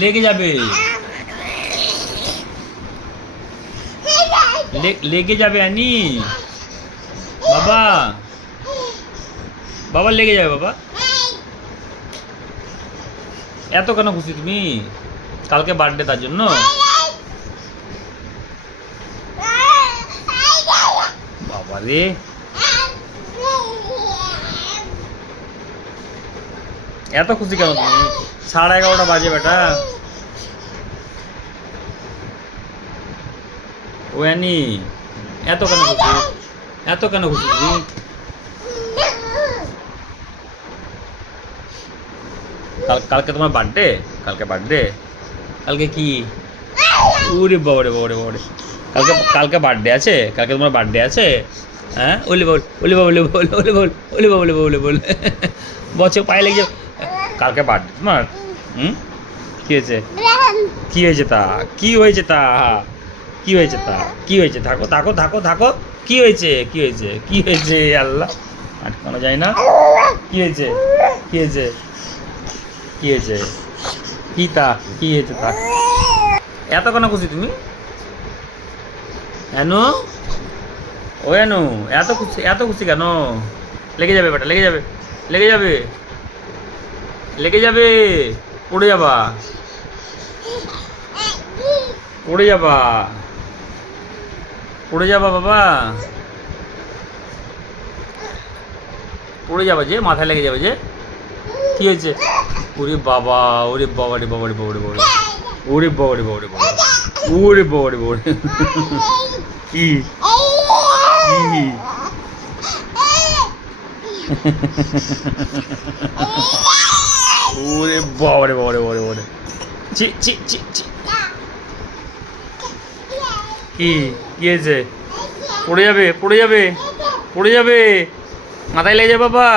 লেগে যাবে, লেগে যাবে আনি বাবা, বাবা লেগে যাবে বাবা। এত কেন খুশি তুমি? কালকে বার্থডে তার জন্য? বাবা রে, এত খুশি কেন তুমি? 11:30 বাজে বেটা। ও অ্যানি, এত কেন খুশি, এত কেন খুশি তুমি? কালকে তোমার বার্থডে? কালকে বার্থডে? কালকে কি? ওরে বাবা রে বাবা রে বাবা রে, কালকে বার্থডে আছে? কালকে তোমার বার্থডে আছে? হ্যাঁ, ওলে বল, ওলে বল, ওলে বল, ওলে বল, ওলে বল, ওলে বল, ওলে বল, বছর পায়ে লেগে যাবে। কালকে বার্থডে তোমার? কি হয়েছে? কি হয়েছে তা? কি হয়েছে তা? কি হয়েছে তা? কি হয়েছে? থাকো থাকো থাকো থাকো। কি হয়েছে? কি হয়েছে? কি হয়েছে? আল্লাহ, আটকানো যায় না। কি হয়েছে? কি হয়েছে? কি হয়েছে? কি তা? কি হয়েছে তা? এত কেন খুশি তুমি? এনু, ও এনু, এত খুশি, এত খুশি কেন? লেগে যাবে বেটা, লেগে যাবে, লেগে যাবে, লেগে যাবে, পড়ে যাবা, পড়ে যাবা, পড়ে যাবা বাবা, পড়ে যাবা যে, মাথায় লেগে যাবে যে। কি হয়েছে? ওরে বাবা, ওরে বাবা রে বাবা রে বাবা রে বাবা রে, ওরে বাবা রে বাবা রে বাবা, ওরে বাবা রে বাবা রে। কি কি? ওরে বাবা রে বাবা রে বাবা রে বাবা রে, ছি ছি ছি ছি। কি কি হয়েছে? পড়ে যাবে, পড়ে যাবে, পড়ে যাবে, মাথায় লেগে যাবে বাবা।